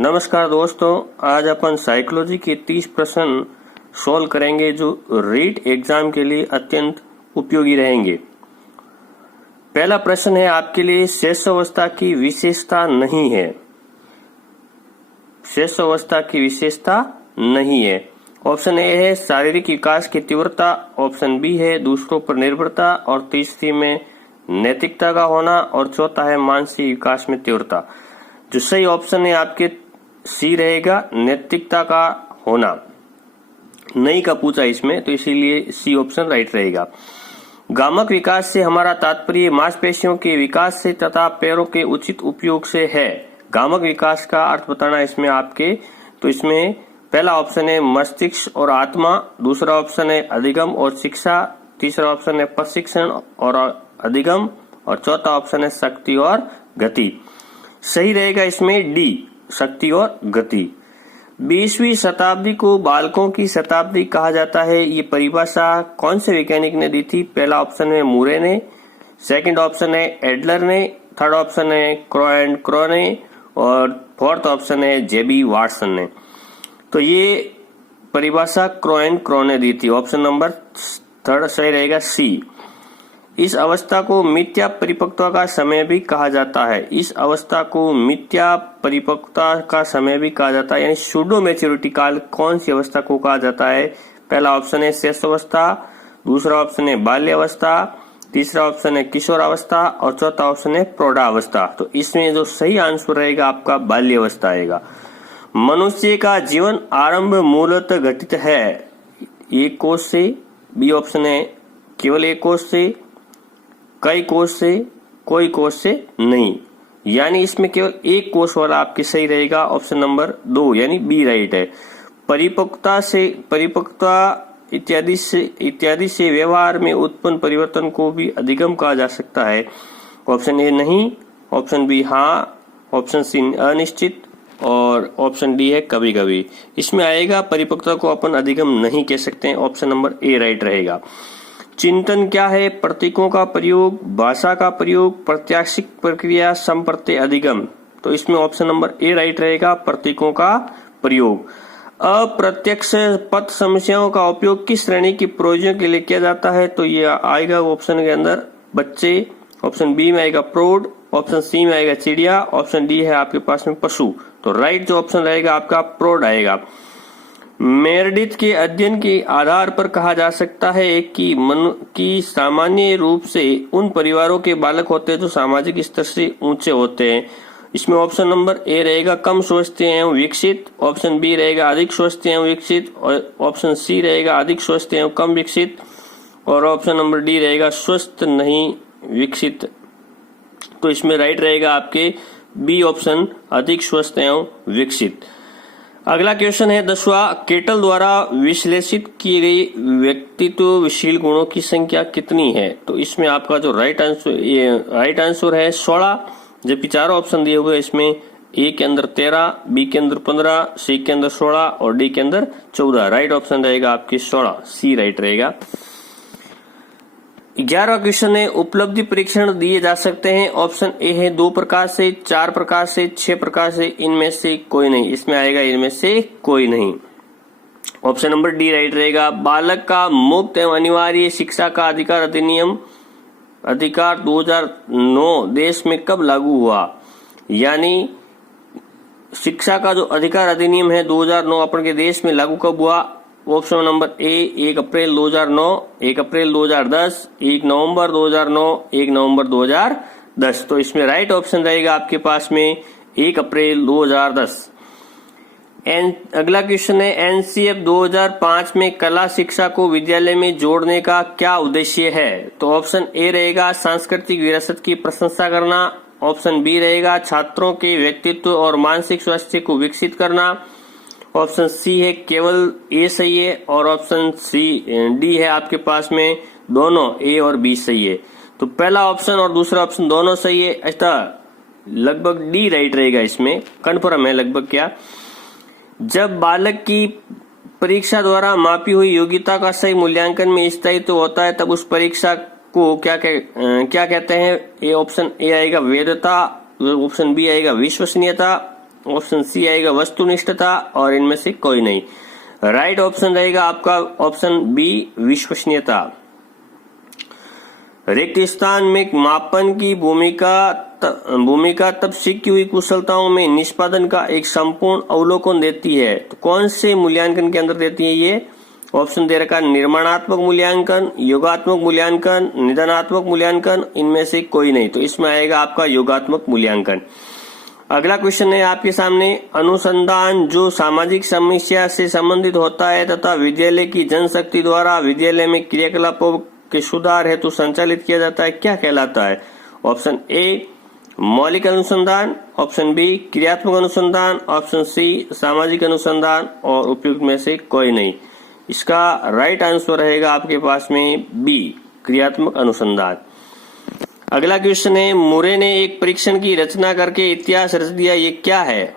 नमस्कार दोस्तों, आज अपन साइकोलॉजी के 30 प्रश्न सोल्व करेंगे जो रीट एग्जाम के लिए अत्यंत उपयोगी रहेंगे। पहला प्रश्न है आपके लिए, शैशवावस्था की विशेषता नहीं है। शैशवावस्था की विशेषता नहीं है। ऑप्शन ए है शारीरिक विकास की तीव्रता, ऑप्शन बी है दूसरों पर निर्भरता, और तीसरी में नैतिकता का होना, और चौथा है मानसिक विकास में तीव्रता। जो सही ऑप्शन है आपके सी रहेगा, नैतिकता का होना। नहीं का पूछा इसमें, तो इसीलिए सी ऑप्शन राइट रहेगा। गामक विकास से हमारा तात्पर्य मांसपेशियों के विकास से तथा पैरों के उचित उपयोग से है। गामक विकास का अर्थ बताना इसमें आपके, तो इसमें पहला ऑप्शन है मस्तिष्क और आत्मा, दूसरा ऑप्शन है अधिगम और शिक्षा, तीसरा ऑप्शन है प्रशिक्षण और अधिगम, और चौथा ऑप्शन है शक्ति और गति। सही रहेगा इसमें डी, शक्ति और गति। 20वीं शताब्दी को बालकों की शताब्दी कहा जाता है। ये परिभाषा कौन से वैज्ञानिक ने दी थी? पहला ऑप्शन है मूरे ने, सेकंड ऑप्शन है एडलर ने, थर्ड ऑप्शन है क्रो एंड क्रो ने, और फोर्थ ऑप्शन है जेबी वाटसन ने। तो ये परिभाषा क्रो एंड क्रो ने दी थी। ऑप्शन नंबर थर्ड सही रहेगा सी। इस अवस्था को मिथ्या परिपक्वता का समय भी कहा जाता है। इस अवस्था को मिथ्या परिपक्वता का समय भी कहा जाता है, यानी सूडो मैच्योरिटी काल कौन सी अवस्था को कहा जाता है? पहला ऑप्शन है शैशवावस्था, दूसरा ऑप्शन है बाल्यावस्था, तीसरा ऑप्शन है किशोरावस्था, और चौथा ऑप्शन है प्रौढ़ावस्था। तो इसमें जो सही आंसर रहेगा आपका बाल्यावस्था आएगा। मनुष्य का जीवन आरंभ मूलतः घटित है एक कोष से, बी ऑप्शन है केवल एक कोष से, कई कोष से, कोई कोष से नहीं, यानी इसमें केवल एक कोष वाला आपके सही रहेगा। ऑप्शन नंबर 2 यानी बी राइट है। परिपक्वता इत्यादि से व्यवहार में उत्पन्न परिवर्तन को भी अधिगम कहा जा सकता है। ऑप्शन ए नहीं, ऑप्शन बी हाँ, ऑप्शन सी अनिश्चित, और ऑप्शन डी है कभी कभी। इसमें आएगा परिपक्वता को अपन अधिगम नहीं कह सकते हैं। ऑप्शन नंबर ए राइट रहेगा। चिंतन क्या है? प्रतीकों का प्रयोग, भाषा का प्रयोग, प्रत्याशिक प्रक्रिया, संप्रत्यय अधिगम। तो इसमें ऑप्शन नंबर ए राइट रहेगा, प्रतीकों का प्रयोग। अप्रत्यक्ष पथ समस्याओं का उपयोग किस श्रेणी के प्रयोजनों के लिए किया जाता है? तो ये आएगा ऑप्शन के अंदर बच्चे, ऑप्शन बी में आएगा प्रौढ़, ऑप्शन सी में आएगा चिड़िया, ऑप्शन डी है आपके पास में पशु। तो राइट जो ऑप्शन रहेगा आपका प्रौढ़ आएगा। मेरेडिथ के अध्ययन के आधार पर कहा जा सकता है कि सामान्य रूप से उन परिवारों के बालक होते हैं जो सामाजिक स्तर से ऊंचे होते हैं। इसमें ऑप्शन नंबर ए रहेगा कम स्वस्थ एवं विकसित, ऑप्शन बी रहेगा अधिक स्वस्थ एवं विकसित, और ऑप्शन सी रहेगा अधिक स्वस्थ एवं कम विकसित, और ऑप्शन नंबर डी रहेगा स्वस्थ नहीं विकसित। तो इसमें राइट रहेगा आपके बी ऑप्शन, अधिक स्वस्थ एवं विकसित। अगला क्वेश्चन है 10वां, केटल द्वारा विश्लेषित किए गए व्यक्तित्वशील गुणों की संख्या कितनी है? तो इसमें आपका जो राइट आंसर है 16, जबकि चारों ऑप्शन दिए हुए इसमें ए के अंदर 13, बी के अंदर 15, सी के अंदर 16 और डी के अंदर 14। राइट ऑप्शन रहेगा आपकी 16, सी राइट रहेगा। 11वां क्वेश्चन है, उपलब्धि परीक्षण दिए जा सकते हैं। ऑप्शन ए है 2 प्रकार से, 4 प्रकार से, 6 प्रकार से, इनमें से कोई नहीं। इसमें आएगा इनमें से कोई नहीं। ऑप्शन नंबर डी राइट रहेगा। बालक का मुक्त एवं अनिवार्य शिक्षा का अधिकार अधिनियम 2009 देश में कब लागू हुआ? यानी शिक्षा का जो अधिकार अधिनियम है 2009 अपन के देश में लागू कब हुआ? ऑप्शन नंबर ए 1 अप्रैल 2009, 1 अप्रैल 2010, 1 नवंबर 2009, 1 नवंबर 2010। तो इसमें राइट ऑप्शन रहेगा आपके पास में 1 अप्रैल 2010। अगला क्वेश्चन है, एनसीएफ 2005 में कला शिक्षा को विद्यालय में जोड़ने का क्या उद्देश्य है? तो ऑप्शन ए रहेगा सांस्कृतिक विरासत की प्रशंसा करना, ऑप्शन बी रहेगा छात्रों के व्यक्तित्व और मानसिक स्वास्थ्य को विकसित करना, ऑप्शन सी है केवल ए सही है, और ऑप्शन डी है आपके पास में दोनों ए और बी सही है। तो पहला ऑप्शन और दूसरा ऑप्शन दोनों सही है, ऐसा लगभग डी राइट रहेगा। इसमें कन्फर्म है लगभग। क्या जब बालक की परीक्षा द्वारा मापी हुई योग्यता का सही मूल्यांकन में स्थायित्व होता है तब उस परीक्षा को क्या कहते हैं? ए ऑप्शन ए आएगा वैधता, ऑप्शन बी आएगा विश्वसनीयता, ऑप्शन सी आएगा वस्तुनिष्ठता, और इनमें से कोई नहीं। राइट ऑप्शन रहेगा आपका ऑप्शन बी विश्वसनीयता। रिक्त स्थान में मापन की भूमिका तब सीखी हुई कुशलताओं में निष्पादन का एक संपूर्ण अवलोकन देती है। तो कौन से मूल्यांकन के अंदर देती है ये? ऑप्शन दे रखा है निर्माणात्मक मूल्यांकन, योगात्मक मूल्यांकन, निदानात्मक मूल्यांकन, इनमें से कोई नहीं। तो इसमें आएगा आपका योगात्मक मूल्यांकन। अगला क्वेश्चन है आपके सामने, अनुसंधान जो सामाजिक समस्या से संबंधित होता है तथा विद्यालय की जनशक्ति द्वारा विद्यालय में क्रियाकलापों के सुधार हेतु संचालित किया जाता है, क्या कहलाता है? ऑप्शन ए मौलिक अनुसंधान, ऑप्शन बी क्रियात्मक अनुसंधान, ऑप्शन सी सामाजिक अनुसंधान, और उपयुक्त में से कोई नहीं। इसका राइट आंसर रहेगा आपके पास में बी क्रियात्मक अनुसंधान। अगला क्वेश्चन है, मुरे ने एक परीक्षण की रचना करके इतिहास रच दिया, ये क्या है?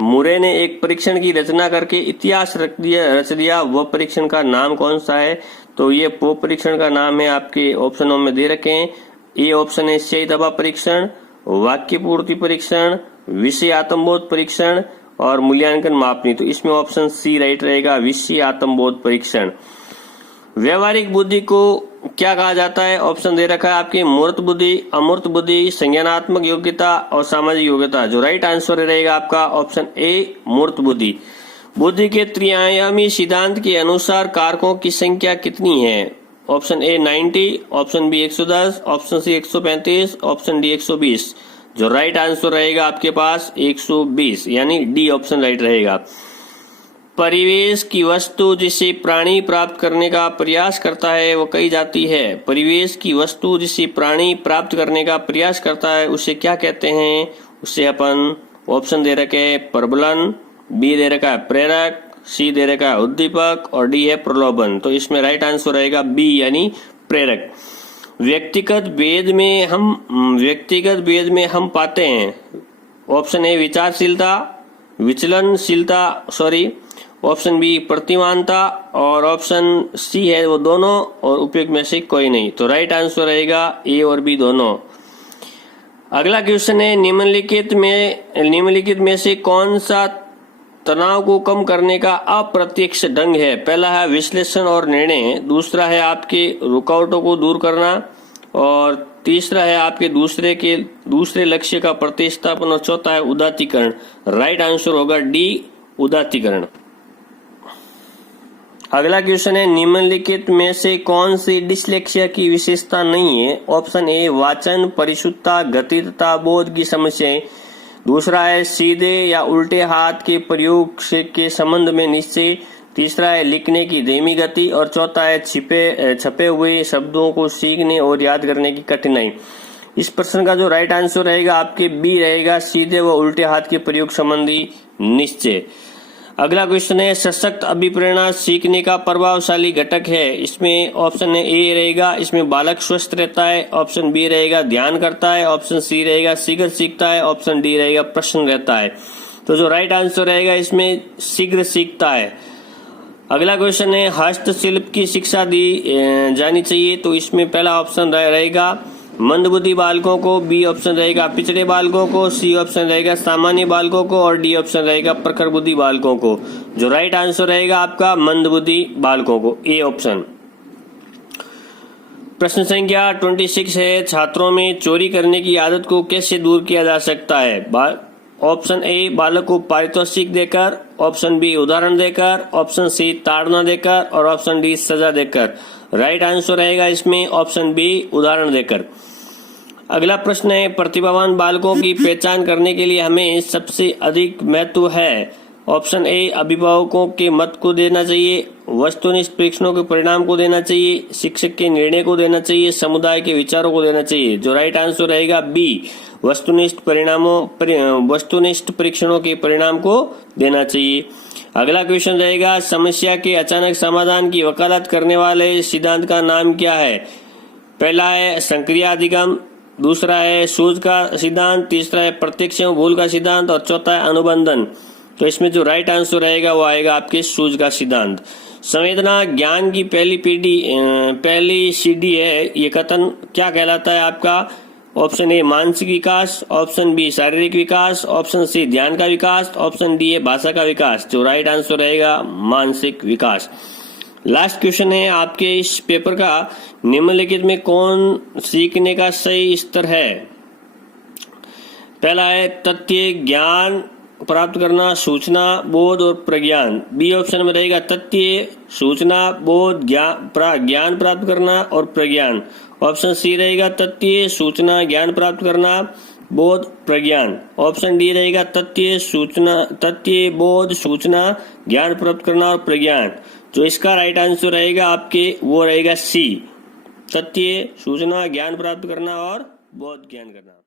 मुरे ने एक परीक्षण की रचना करके इतिहास रच दिया, वह परीक्षण का नाम कौन सा है? तो ये पोप परीक्षण का नाम है, आपके ऑप्शनों में दे रखे हैं। ए ऑप्शन है सही दबा परीक्षण, वाक्य पूर्ति परीक्षण, विषय आत्मबोध परीक्षण और मूल्यांकन मापनी। तो इसमें ऑप्शन सी राइट रहेगा, विषय आत्मबोध परीक्षण। व्यवहारिक बुद्धि को क्या कहा जाता है? ऑप्शन दे रखा है आपकी मूर्त बुद्धि, अमूर्त बुद्धि, संज्ञानात्मक योग्यता और सामाजिक योग्यता। जो राइट आंसर रहेगा आपका ऑप्शन ए मूर्त बुद्धि। बुद्धि के त्रिआयामी सिद्धांत के अनुसार कारकों की संख्या कितनी है? Option A 90, option B 110, option C 135, option D 120। जो राइट आंसर रहेगा आपके पास 120, यानी डी ऑप्शन राइट रहेगा। परिवेश की वस्तु जिसे प्राणी प्राप्त करने का प्रयास करता है वो कही जाती है। परिवेश की वस्तु जिसे प्राणी प्राप्त करने का प्रयास करता है उसे क्या कहते हैं? उसे अपन ऑप्शन दे रखे हैं प्रबलन, बी दे रखा है प्रेरक, सी दे रखा है उद्दीपक और डी है प्रलोभन। तो इसमें राइट आंसर रहेगा बी यानी प्रेरक। व्यक्तिगत भेद में हम पाते हैं, ऑप्शन ए विचारशीलता, विचलनशीलता, ऑप्शन बी प्रतिमानता और ऑप्शन सी है वो दोनों, और उपयुक्त में से कोई नहीं। तो राइट आंसर रहेगा ए और बी दोनों। अगला क्वेश्चन है, निम्नलिखित में से कौन सा तनाव को कम करने का अप्रत्यक्ष ढंग है? पहला है विश्लेषण और निर्णय, दूसरा है आपके रुकावटों को दूर करना, और तीसरा है आपके दूसरे लक्ष्य का प्रतिस्थापन, और चौथा है उदात्तीकरण। राइट आंसर होगा डी उदात्तीकरण। अगला क्वेश्चन है, निम्नलिखित में से कौन सी डिस्लेक्सिया की विशेषता नहीं है? ऑप्शन ए वाचन, परिशुद्धता, गति तथा बोध की समस्याएं, दूसरा है सीधे या उल्टे हाथ के प्रयोग के संबंध में निश्चय, तीसरा है लिखने की धीमी गति, और चौथा है छपे हुए शब्दों को सीखने और याद करने की कठिनाई। इस प्रश्न का जो राइट आंसर रहेगा आपके बी रहेगा, सीधे व उल्टे हाथ के प्रयोग संबंधी निश्चय। अगला क्वेश्चन है, सशक्त अभिप्रेरणा सीखने का प्रभावशाली घटक है। इसमें ऑप्शन ए रहेगा, इसमें बालक स्वस्थ रहता है, ऑप्शन बी रहेगा ध्यान करता है, ऑप्शन सी रहेगा शीघ्र सीखता है, ऑप्शन डी रहेगा प्रश्न रहता है। तो जो राइट आंसर रहेगा इसमें शीघ्र सीखता है। अगला क्वेश्चन है, हस्तशिल्प की शिक्षा दी जानी चाहिए। तो इसमें पहला ऑप्शन रहेगा मंदबुद्धि बालकों को, बी ऑप्शन रहेगा पिछड़े बालकों को, सी ऑप्शन रहेगा सामान्य बालकों को, और डी ऑप्शन रहेगा प्रखर बुद्धि बालकों को। जो राइट आंसर रहेगा आपका मंदबुद्धि बालकों को, ए ऑप्शन। प्रश्न संख्या 26 है, छात्रों में चोरी करने की आदत को कैसे दूर किया जा सकता है? ऑप्शन ए बालक को पारितोषिक देकर, ऑप्शन बी उदाहरण देकर, ऑप्शन सी ताड़ना देकर, और ऑप्शन डी सजा देकर। राइट आंसर रहेगा इसमें ऑप्शन बी उदाहरण देकर। अगला प्रश्न है, प्रतिभावान बालकों की पहचान करने के लिए हमें सबसे अधिक महत्व है। ऑप्शन ए अभिभावकों के मत को देना चाहिए, वस्तुनिष्ठ परीक्षणों के परिणाम को देना चाहिए, शिक्षक के निर्णय को देना चाहिए, समुदाय के विचारों को देना चाहिए। जो राइट आंसर रहेगा बी वस्तुनिष्ठ परीक्षणों के परिणाम को देना चाहिए। अगला क्वेश्चन रहेगा, समस्या के अचानक समाधान की वकालत करने वाले सिद्धांत का नाम क्या है? पहला है संक्रियाधिगम, दूसरा है सूझ का सिद्धांत, तीसरा है प्रत्यक्ष एवं भूल का सिद्धांत, और चौथा है अनुबंधन। तो इसमें जो राइट आंसर रहेगा वो आएगा आपके सूझ का सिद्धांत। संवेदना ज्ञान की पहली सीढ़ी है, ये कथन क्या कहलाता है आपका? ऑप्शन ए मानसिक विकास, ऑप्शन बी शारीरिक विकास, ऑप्शन सी ध्यान का विकास, ऑप्शन डी है भाषा का विकास। जो राइट आंसर रहेगा मानसिक विकास। लास्ट क्वेश्चन है आपके इस पेपर का, निम्नलिखित में कौन सीखने का सही स्तर है? पहला है तथ्य, ज्ञान प्राप्त करना, सूचना, बोध और प्रज्ञान। बी ऑप्शन में रहेगा तथ्य, सूचना, बोध, ज्ञान प्राप्त करना और प्रज्ञान। ऑप्शन सी रहेगा तथ्य, सूचना, ज्ञान प्राप्त करना, बोध, प्रज्ञान। ऑप्शन डी रहेगा तथ्य, बोध, सूचना, ज्ञान प्राप्त करना और प्रज्ञान। जो इसका राइट आंसर रहेगा आपके वो रहेगा सी, तथ्य, सूचना, ज्ञान प्राप्त करना और बोध ज्ञान करना।